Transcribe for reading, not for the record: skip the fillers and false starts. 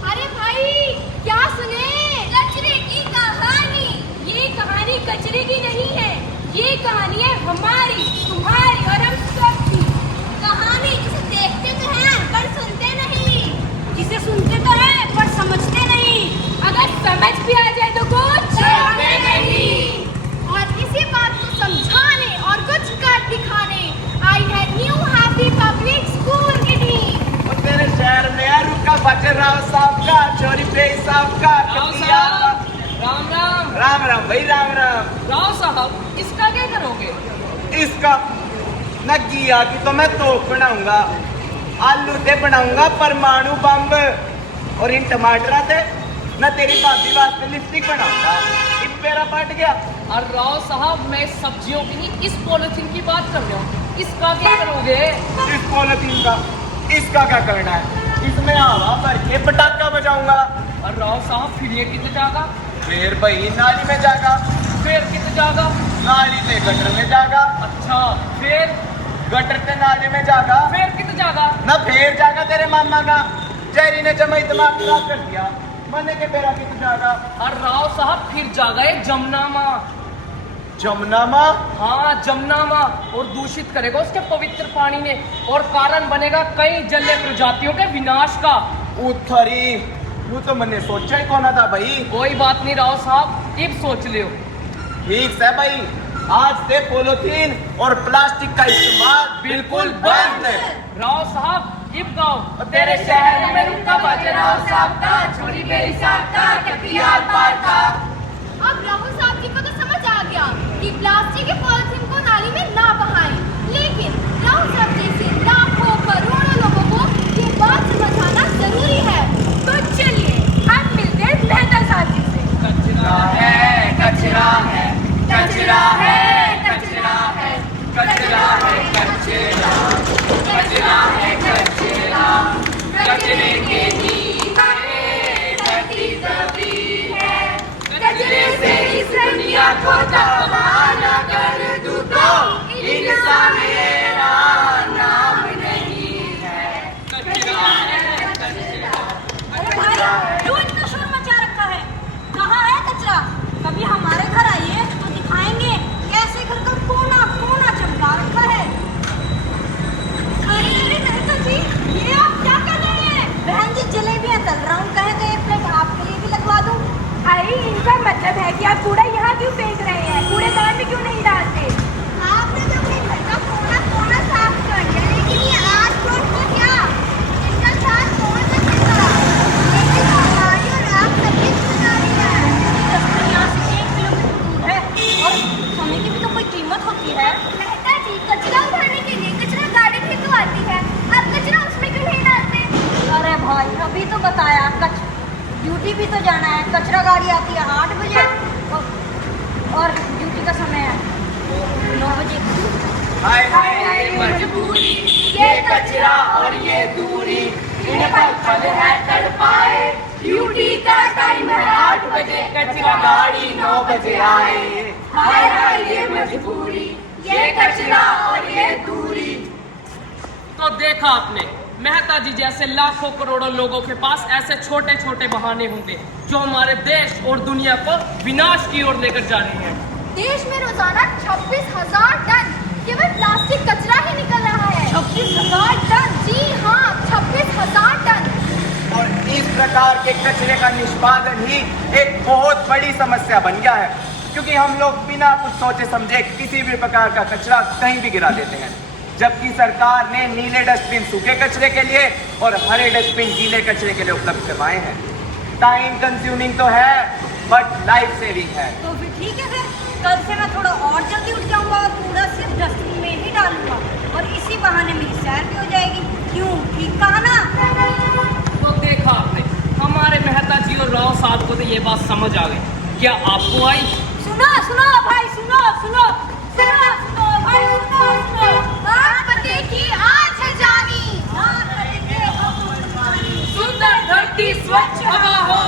अरे भाई क्या सुने? कचरे की कहानी। ये कहानी कचरे की नहीं है, ये कहानी है हमारी, तुम्हारी और हम सबकी। कहानी जिसे देखते तो हैं पर सुनते नहीं, जिसे सुनते तो हैं पर समझते नहीं। अगर समझ भी आ जाए तो कुछ नहीं। और इसी बात को समझाने और कुछ कर दिखाने आई है न्यू हैप्पी पब्लिक स्कूल की टीम। तेरे शहर में है रुका बचर राव साहब का, चोरी पे साहब का, राम राम। राम राम भाई राम राम। राव साहब इसका क्या करोगे? इसका न किया कि तो मैं तोप बनाऊंगा, आलू ते बनाऊंगा परमाणु बम, और इन टमाटर से न तेरी भाभी वास्ते लिपस्टिक बनाऊंगा। इन मेरा फट गया। और राव साहब मैं इस सब्जियों की नहीं, इस पॉलिथीन की बात कर रहा हूँ। इसका क्या करोगे? इस पॉलिथीन का इसका क्या करना है? इसमें हवा भर के पटाखा बजाऊंगा। और राव साहब फिर ये कितने जाएगा? फिर भाई नाली में जाएगा। फिर कितने जाएगा? नाली से गटर में जाएगा। अच्छा फिर गटर से नाली में जाएगा। फिर कितने जाएगा? ना फिर जाएगा तेरे मामा का। जहरी ने जमा दिमाग खराब कर दिया, मने के मेरा कितने जाएगा। और राव साहब फिर जाएगा ये जमुना माँ। जमुना माँ? हाँ जमुना माँ, और दूषित करेगा उसके पवित्र पानी ने, और कारण बनेगा कई जलीय प्रजातियों के विनाश का। उथरी वो तो मैंने सोचा ही कौन था भाई। कोई बात नहीं राव साहब, अब सोच लियो। ठीक है भाई, आज से पॉलिथीन और प्लास्टिक का इस्तेमाल बिल्कुल बंद। राव साहब इब गाओ तेरे शहर में रुका बजे राव साहब का, छोरी बेरी साहब का, बिहार पार का। अब राहुल साहब जी को तो समझ आ गया कि प्लास्टिक के पॉलिथीन को नाली में ना बहाएं, लेकिन राहुल साहब जैसे लाखों करोड़ों लोगों को ये बात समझाना जरूरी है। तो चलिए हम मिलते हैं मेहता साथी से। कचरा है कचरा है कचरा है कचरा है कचरा है कचरा, कचरा है कचरा, कचरे के नीचे धरती दबी है। कचरे से इस दुनिया को तबाह कर दूं तो इंसान मेरा नाम नहीं है। कचरा है कचरा। अरे भाई क्यों इतना शोर मचा रखा है? कहाँ है कचरा? कभी हमारे घर आइए तो दिखाएंगे कैसे घर का कोना कोना चमका रखा है। अरे मेहता जी, ये आप क्या कर रहे हैं? बहन जी जलेबियां तल रहा हूँ, कहे तो एक प्लेट आपके लिए भी लगवा दूँ। अरे इनका मतलब है कि आप कूड़ा यहाँ क्यों फेंक रहे हैं? कूड़ेदान में क्यों नहीं डालते? आपने तो अपने घर का कोना कोना साफ कर दिया, लेकिन ये आज रोड को क्या? इनका साथ कौन रखेगा? लेकिन हमारी और आप सबकी जिम्मेदारी है। दफ्तर यहाँ से 1 किलोमीटर दूर है और समय की भी तो कोई कीमत होती है। मेहता जी, कचरा उठाने के लिए कचरा गाड़ी भी तो आती है, आप कचरा उसमें क्यों नहीं डालते? अरे भाई अभी तो बताया, ड्यूटी भी तो जाना है। कचरा गाड़ी आती है 8 बजे और ड्यूटी का समय है 9 बजे। हाय हाय मजबूरी, ये कचरा और ये दूरी, इन पर पल है तड़पाए। ड्यूटी का टाइम है 8 बजे, कचरा गाड़ी 9 बजे आए। हाय हाय ये मजबूरी, ये कचरा और ये दूरी। तो देखा आपने, मेहता जी जैसे लाखों करोड़ों लोगों के पास ऐसे छोटे छोटे बहाने होंगे जो हमारे देश और दुनिया को विनाश की ओर लेकर जा रहे हैं। देश में रोजाना 26,000 टन केवल प्लास्टिक कचरा ही निकल रहा है। 26,000 टन? जी हाँ, 26,000 टन। और इस प्रकार के कचरे का निष्पादन ही एक बहुत बड़ी समस्या बन गया है, क्योंकि हम लोग बिना कुछ सोचे समझे किसी भी प्रकार का कचरा कहीं भी गिरा देते हैं, जबकि सरकार ने नीले डस्टबिन सूखे कचरे के लिए और हरे डस्टबिन गीले कचरे के लिए उपलब्ध करवाए हैं। टाइम कंज्यूमिंग तो है बट लाइफ सेविंग है। तो फिर ठीक है, फिर कल से मैं थोड़ा और जल्दी उठ जाऊंगा और कूड़ा सिर्फ डस्टबिन में ही डालूंगा और इसी बहाने मेरी सैर भी हो जाएगी। क्यों, ठीक कहा ना? तो देखा आपने, हमारे मेहता जी और राव साहब को तो ये बात समझ आ गई। क्या आपको आई? सुनो सुनो भाई, सुनो सुनो सुनो सुनो स्वच्छ हवा हो।